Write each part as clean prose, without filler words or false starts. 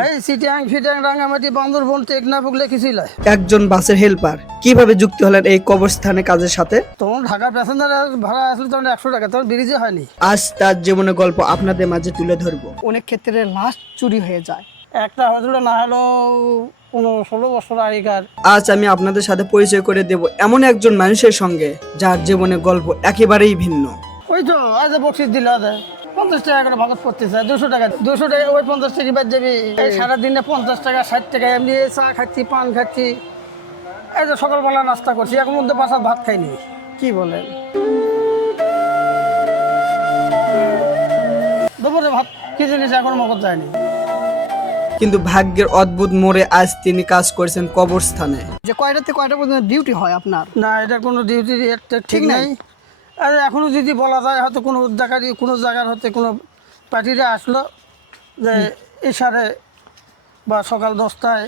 এই sitting fitting Rangamati Bandarban Teknaf কিছুই লয়। একজন বাসের হেল্পার কিভাবে যুক্ত হলেন এই কবরস্থানে কাজের সাথে? তখন ঢাকার প্যাসেঞ্জার ভাড়া আসলে তখন 100 টাকা, তখন ব্রিজে হয়নি। আজ তার জীবনের গল্প আপনাদের মাঝে তুলে ধরবো। অনেক ক্ষেত্রে লাশ চুরি হয়ে যায়। একটা হয়তো না হলেও 15-16 বছর আগেকার। আজ আমি আপনাদের সাথে পরিচয় করে দেব এমন একজন মানুষের সঙ্গে যার জীবনের গল্প একেবারেই ভিন্ন। ওই তো আজ বকশিস দিল 50 টাকা করে ভাগত করতেছে, 200 টাকা ওই 50 টাকা বাদ যাবি। এই সারাদিনে 50 টাকা 60 টাকা এমনি চা খাচ্ছি, পান খাচ্ছি, এই যে সকালবেলা নাস্তা করছি, এখন মধ্যে বাসার ভাত খাইনি। কি বলেন? দুপুরে ভাত কি জিনিস এখন মগজ যায়নি। কিন্তু ভাগ্যের অদ্ভুত মোড়ে আজ তিনি কাজ করছেন কবরস্থানে। যে কয়টা থেকে কয়টা পর্যন্ত ডিউটি হয় আপনার? না, এটা কোনো ডিউটি ঠিক নেই। আর এখনো যদি বলা যায় হয়তো কোনো জায়গার হতে কোনো পার্টিরা আসলো যে ইশারে বা সকাল 10টায়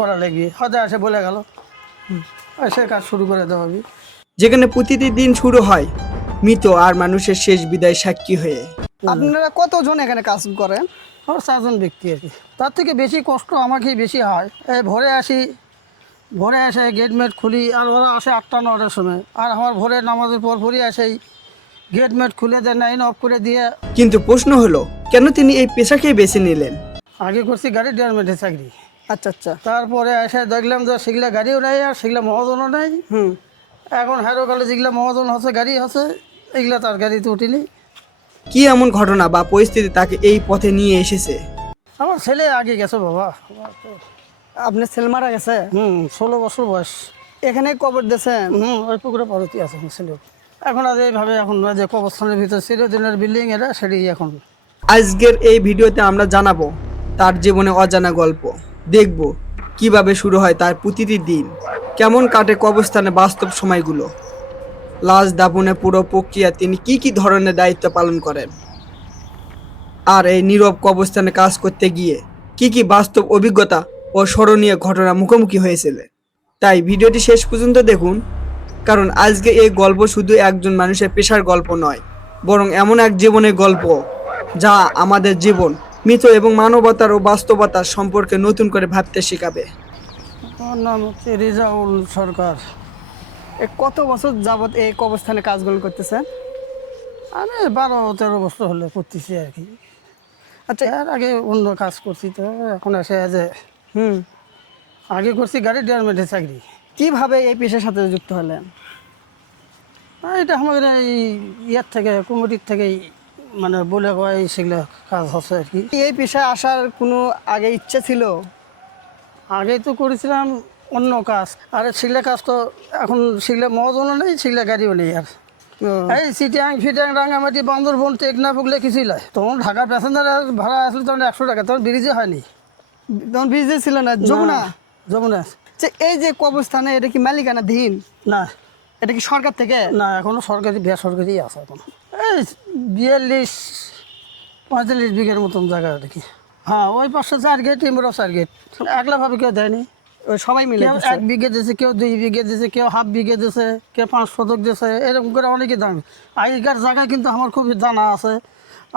করা লাগবে, হয়তো এসে বলে গেল, এসে কাজ শুরু করে দেওয়া হবে। যেখানে প্রতিটি দিন শুরু হয় মৃত আর মানুষের শেষ বিদায় সাক্ষী হয়ে। আপনারা কতজন এখানে কাজ করেন? আমার 4 জন ব্যক্তি আর কি। তার থেকে বেশি কষ্ট আমাকেই বেশি হয়। এই ভোরে এসে গেটমেট খুলি, আর ওরা আসে 8টা-9টার সময়, আর আমার ভোরে নামাজের পরই আসেই গেটমেট খুলে দেয়, 9 অফ করে দিয়ে। কিন্তু প্রশ্ন হলো, কেন তিনি এই পেশাকেই বেছে নিলেন? আগে করছি গাড়ি ডিপার্টমেন্টের চাকরি। আচ্ছা। তারপরে এসে দেখলাম যে সেগুলা গাড়িও নেই আর সেগুলা মহাজনও নেই। এখন হেরোকালে যেগুলা মহাজন হচ্ছে, গাড়ি হচ্ছে, এগুলা তার গাড়িতে উঠিনি। কি এমন ঘটনা বা পরিস্থিতি তাকে এই পথে নিয়ে এসেছে? আমার ছেলে আগে গেছে বাবা। আপনার ছেলে মারা গেছে? 16 বছর বয়স। এখানে কবর দিয়েছেন? ওই পুকুরে পারতি আছে আমার ছেলে। এখন আর এইভাবে এখন যে কবরস্থানের ভিতরে চিরদিনের বিল্ডিং এটা, সেটাই এখন। আজকের এই ভিডিওতে আমরা জানাবো তার জীবনে অজানা গল্প, দেখব কিভাবে শুরু হয় তার প্রতিটি দিন, কেমন কাটে কবরস্থানে বাস্তব সময়গুলো, লাশ দাফনের পুরো প্রক্রিয়া, তিনি কি ধরনের দায়িত্ব পালন করেন, আর এই নীরব কবরস্থানে কাজ করতে গিয়ে কি বাস্তব অভিজ্ঞতা ও স্মরণীয় ঘটনা মুখোমুখি হয়েছিল। তাই ভিডিওটি শেষ পর্যন্ত দেখুন, কারণ আজকে এই গল্প শুধু একজন মানুষের পেশার গল্প নয়, বরং এমন এক জীবনের গল্প যা আমাদের জীবন, মৃত এবং মানবতার ও বাস্তবতার সম্পর্কে নতুন করে ভাবতে শেখাবে। আমার নাম হচ্ছে রেজাউল সরকার। কত বছর যাবত এই কবরস্থানে কাজগুলো করতেছেন? আমি 12-13 বছর হলে করতেছি আর কি। আচ্ছা। এর আগে অন্য কাজ করছি, তো এখন এসে যে আগে করছি গাড়ি ডিপার্টমেন্টের চাকরি। কিভাবে এই পেশার সাথে যুক্ত হলেন? এটা আমাদের এই থেকে কমিটির থেকেই মানে বলে কয় সেগুলো কাজ হচ্ছে আর কি। এই পেশায় আসার কোনো আগে ইচ্ছে ছিল? আগে তো করেছিলাম অন্য কাজ, আর সেগুলো কাজ তো এখন সেগুলো মহাজনও নেই, সেগুলো গাড়িও নেই। আর এই সিটিং ফিটিং রাঙামাটি বান্দরবন টেকনাফ কিছুই লয়। তখন ঢাকার প্যাসেঞ্জার ভাড়া আসলে তখন 100 টাকা, তখন ব্রিজে হয়নি। তখন বিজনেস ছিল না, যমুনা। যে এই যে কবরস্থানে, এটা কি মালিকানাধীন? না, এটা কি সরকার থেকে? না, এখনো সরকারি বেসরকারি আছে। এখন এই 42-45 বিঘের মতন জায়গা আর কি। হ্যাঁ, ওই পাশে 4 গেট, এমরাও 4 গেট। একলাভাবে কেউ দেয়নি, ওই সবাই মিলে কেউ 1 বিঘে দিয়েছে, কেউ 2 বিঘে দিয়েছে, কেউ হাফ বিঘে দিয়েছে, কেউ 5 শতক দিয়েছে, এরকম করে অনেকে দাম। আগেকার জায়গায় কিন্তু আমার খুব জানা আছে।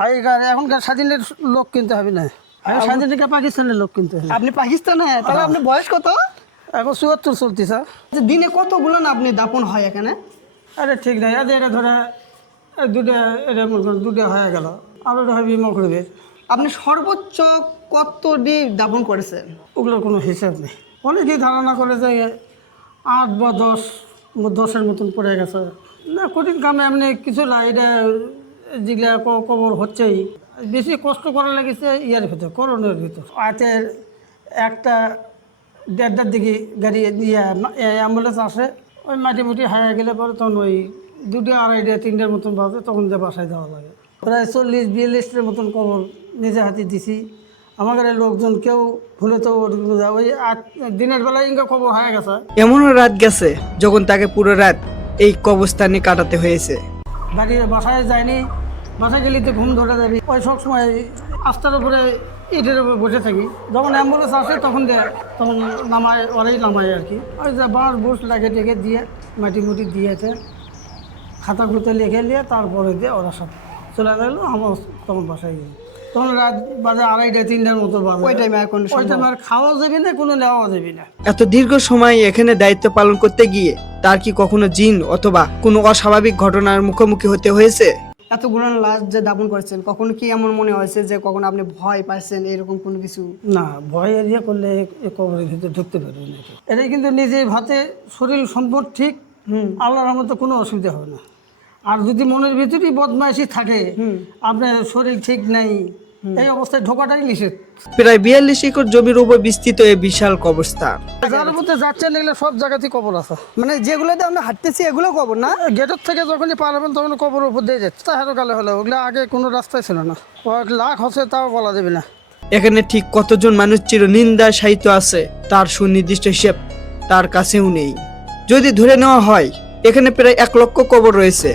আগেকার এখনকার স্বাধীনের লোক কিনতে হবে না, স্বাধীনকে পাকিস্তানের লোক কিনতে হবে। আপনি পাকিস্তানে? তাহলে আপনি বয়স কত? এখন 74 চলতেছে। দিনে কতগুলো না আপনি দাপন হয় এখানে? আরে ঠিক নাই, এটা ধরে দুটো হয়ে গেল, আরো হবে মকরবে। আপনি সর্বোচ্চ কতটি দাপন করেছেন? ওগুলোর কোনো হিসাব নেই। অনেকেই ধারণা করে যে 8 বা 10-এর মতন পড়ে গেছে। না, কঠিন কামে এমনি কিছু না। এটা যেগুলা কবর হচ্ছেই, বেশি কষ্ট করা লেগেছে ইয়ার ভিতর, করোনার ভিতর। রাতের 1টা-1:30টার দিকে গাড়ি অ্যাম্বুলেন্স আসে, ওই মাটি হারিয়ে গেলে পরে তখন ওই 2টা, 2:30, 3টার মতন বাজে, তখন যে বাসায় যাওয়া লাগে। প্রায় 40-42টার মতন কবর নিজে হাতে দিছি। আমাদের লোকজন কেউ ভুলে তো ওই দিনের বেলায় ইনকা খবর হয়ে গেছে। এমনও রাত গেছে যখন তাকে পুরো রাত এই কবরস্থানে কাটাতে হয়েছে। বাসায় যায়নি, বাসায় গেলে তো ঘুম ধরে যাবি। ওই সব সময় আস্তার উপরে ইটের উপরে বসে থাকি। যখন অ্যাম্বুলেন্স আসে তখন ওরাই নামায় আর কি। ওই যে বাঁশ বুস লাগে টেকে দিয়ে মাটি দিয়েছে, খাতা খুঁতে লিখে নিয়ে তারপরে দিয়ে ওরা সব চলে গেলো। আমার তখন বাসায় গিয়ে তো তখন রাত বাজে 2:30 3টার মতো বাজে। ওই টাইমে আর কোনো ওই টাইমে আর খাওয়া যাবে না, কোনো নেওয়া যাবে না। এত দীর্ঘ সময় এখানে দায়িত্ব পালন করতে গিয়ে তার কি কখনো জিন অথবা কোনো অস্বাভাবিক ঘটনার মুখোমুখি হতে হয়েছে? এতগুলো লাশ যে দাপন করেছেন, কখনো কি এমন মনে হয়েছে যে কখনো আপনি ভয় পাইছেন এরকম কোনো কিছু? না, ভয় এরিয়া করলে এ কবরের ভিতরে ঢুকতে পারবে না। এটা কিন্তু নিজে ভাতে শরীর সম্পদ ঠিক, আল্লাহর রহমতে কোনো অসুবিধা হবে না। আর যদি মনের ভিতরেই বদমাইশি থাকে, আপনার শরীর ঠিক নাই, এই অবস্থায় ঢোকাটাই নিষেধ। প্রায় 42 একর জমির উপর বিস্তৃত এই বিশাল কবরস্থান। যার মধ্যে যাচ্ছেন এগুলো সব জায়গাতেই কবর আছে। মানে যেগুলোতে আমরা হাঁটতেছি এগুলো কবর না? গেটের থেকে যখনই পারবেন তখন কবর উপর দিয়ে যাচ্ছে। তাহারও কালে হলো, ওগুলো আগে কোনো রাস্তায় ছিল না। কয়েক লাখ হচ্ছে তাও বলা যাবে না। এখানে ঠিক কতজন মানুষ চিরনিন্দায় শায়িত আছে তার সুনির্দিষ্ট হিসেব তার কাছেও নেই। যদি ধরে নেওয়া হয় এখানে প্রায় 1 লক্ষ কবর রয়েছে,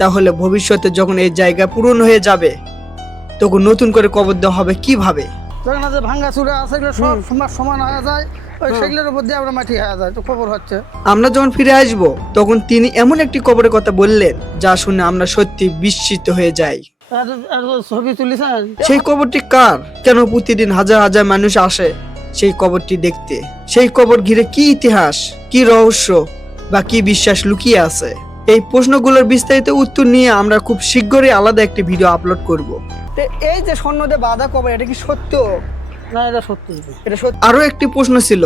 তাহলে ভবিষ্যতে যখন এই জায়গা পূরণ হয়ে যাবে তখন নতুন করে কবর দেওয়া হবে কিভাবে? যখন যে ভাঙ্গা চূড়া আছে এগুলো সব সমান হয়ে যায়, ওই সেগুলোর উপর দিয়ে আমরা মাটি হয়ে যায়, তো খবর হচ্ছে। আমরা যখন ফিরে আসব তখন তিনি এমন একটি কবরের কথা বললেন যা শুনে আমরা সত্যি বিস্মিত হয়ে যাই। আর ছবি তুলিছেন? সেই কবরটি কার? কেন প্রতিদিন হাজার হাজার মানুষ আসে সেই কবরটি দেখতে? সেই কবর ঘিরে কি ইতিহাস, কি রহস্য বা কি বিশ্বাস লুকিয়ে আছে? এই প্রশ্নগুলোর বিস্তারিত উত্তর নিয়ে আমরা খুব শীঘ্রই আলাদা একটি ভিডিও আপলোড করব। তো এই যে স্বর্ণতে বাঁধা কবর, এটা কি সত্য? না, এটা সত্যি। এটা সত্য? আরো একটি প্রশ্ন ছিল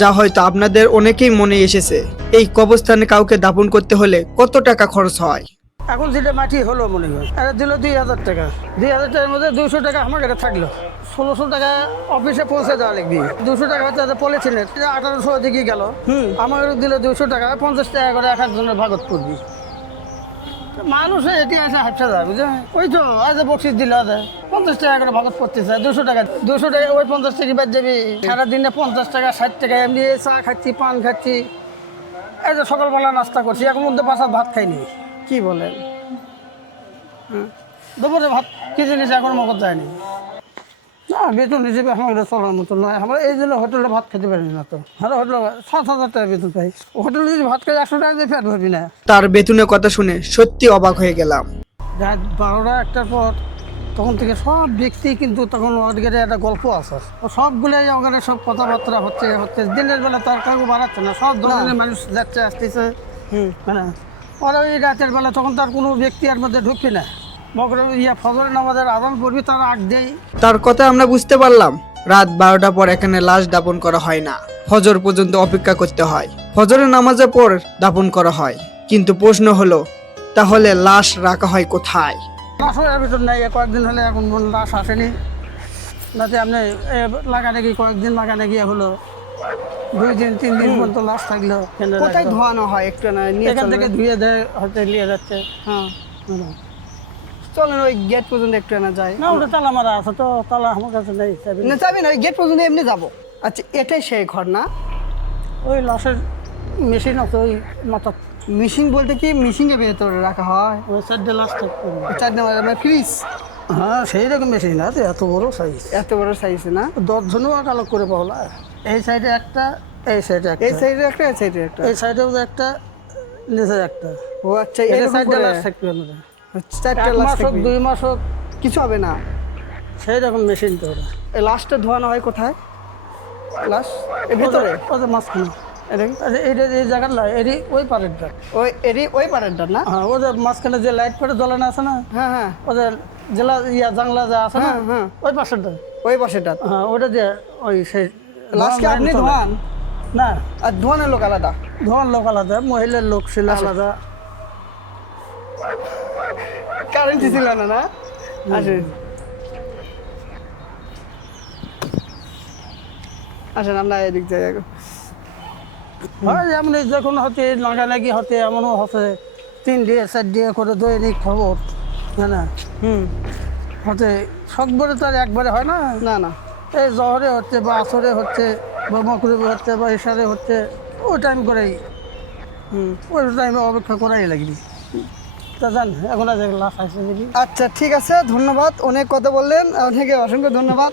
যা হয়তো আপনাদের অনেকেই মনে এসেছে, এই কবরস্থানে কাউকে দাফন করতে হলে কত টাকা খরচ হয়? এখন যেটা মাটি হলো মনে হয় এটা দিল 2,000 টাকা। 2,000 টাকার মধ্যে 200 টাকা আমার কাছে থাকলো, 1600 টাকা অফিসে পৌঁছে দেওয়া লাগবে। 200 টাকা হচ্ছে পলিথিনের, 1800 দিকে গেল। আমার দিল 200 টাকা, 50 টাকা করে এক একজনের ভাগত করবি। মানুষে এটি আসে হাঁটতে যায়, বুঝলেন? ওই তো আজ বকশিস দিল, 50 টাকা করে ভাগত করতে চায়। 200 টাকা ওই 50 টাকা বাদ যাবি। সারাদিনে 50 টাকা 60 টাকা এমনি চা খাচ্ছি, পান খাচ্ছি। এই যে সকালবেলা নাস্তা করছি, এখন মধ্যে 5 ভাত খাইনি। কি বলেন? দুপুরে ভাত কি জিনিস এখন মগজ যায়নি। না, বেতন হিসেবে আমার চলার মতো নয়। আমরা এই জন্য হোটেলে ভাত খেতে পারি না। তো আমরা হোটেলে 7,000 টাকা বেতন পাই। হোটেলে যদি ভাত খাই 100 টাকা দিয়ে ফেট ভরবি না। তার বেতনের কথা শুনে সত্যি অবাক হয়ে গেলাম। রাত 12টা 1টার পর তখন থেকে সব ব্যক্তি কিন্তু তখন ওদের একটা গল্প আছে, ও সবগুলোই ওখানে সব কথাবার্তা হচ্ছে। দিনের বেলা তার কাউকে বাড়াচ্ছে না, সব ধরনের মানুষ যাচ্ছে আসতেছে। মানে ওরা ওই রাতের বেলা তখন তার কোনো ব্যক্তি এর মধ্যে ঢুকবি না। মগরব ফজরের নামাজের আজান পড়বি, তার আগ দেই। তার কথা আমরা বুঝতে পারলাম রাত 12টা পর এখানে লাশ দাপন করা হয় না, ফজর পর্যন্ত অপেক্ষা করতে হয়। ফজরের নামাজের পর দাপন করা হয়। কিন্তু প্রশ্ন হলো, তাহলে লাশ রাখা হয় কোথায়? লাশ এর ভিতর নেই, কয়েকদিন হলে এখন লাশ আসেনি। যাতে আপনি লাগানে গিয়ে কয়েকদিন লাগানে গিয়ে হলো 2 দিন 3 দিন পর্যন্ত লাশ থাকলো। কোথায় ধোয়ানো হয় একটু না নিয়ে এখান চলুন। থেকে ধুয়ে দেয়, হয়তো নিয়ে যাচ্ছে। হ্যাঁ, চলেন ওই গেট পর্যন্ত একটু না যায়। না, ওটা তালা মারা আছে, তো তালা আমার কাছে নেই। না যাবি না, ওই গেট পর্যন্ত এমনি যাবো। আচ্ছা, এটাই সেই ঘর না? ওই লাশের মেশিন আছে ওই মাথা। মিশিং বলতে কি মিশিংয়ের ভেতরে রাখা হয়? ওই সাইডে লাশ থাকবে। 4 নম্বর ফ্রিজ? হ্যাঁ, সেই রকম মেশিন আছে, এত বড় সাইজ। এত বড় সাইজ না? 10 জনও আলোক করে পাওলা। এই সাইডে একটা, এই সাইডে একটা, এই সাইডে একটা, এই সাইডে একটা। এই সাইডেও একটা, নিচে একটা। ও আচ্ছা, এই এরকম সাইডে করে লাশ থাকবে আমাদের। 4টা 1 লাশ মাস হোক থাকবে। 2 মাস হোক কিছু হবে না। সেই রকম মেশিন তো ওরা। এই লাশটা ধোয়ানো হয় কোথায়? লাশ এর ভেতরে? ওদের মাঝখানে। এটা কি? আচ্ছা, এইটা এই জায়গার লাই, এরই ওই পারেরটা। ওই এরই ওই পারেরটা না? হ্যাঁ, ওদের মাঝখানে যে লাইট পরে জ্বলানো আছে না, হ্যাঁ হ্যাঁ ওদের জেলা জাংলা যা আছে না, হ্যাঁ। ওই পাশেরটা। ওই পাশেটা। হ্যাঁ, ওটা দিয়ে ওই সেই লাশকে আপনি চলে। ধোয়ান? না, আর ধোয়ানোর লোক আলাদা? ধোয়ার লোক আলাদা, মহিলার লোক ছিল আলাদা। কারেন্টই ছিল না না? আসেন আসেন, আমরা এদিক যাই আগে। হয় যেমন যখন হচ্ছে লাগালাগি হতে, এমনও হচ্ছে 3 দিয়ে 4 দিয়ে করে দৈনিক খবর। হ্যাঁ না, হতে সকবারে তো আর একবারে হয় না। না না, এই জহরে হচ্ছে বা আসরে হচ্ছে বা মকরবে হচ্ছে বা ইশারে হচ্ছে, ওই টাইম করেই ওই টাইমে অপেক্ষা করাই লাগবে। তা জান এখন আজ লাশ আসে দেখি। আচ্ছা ঠিক আছে, ধন্যবাদ। অনেক কথা বললেন, অনেকে অসংখ্য ধন্যবাদ।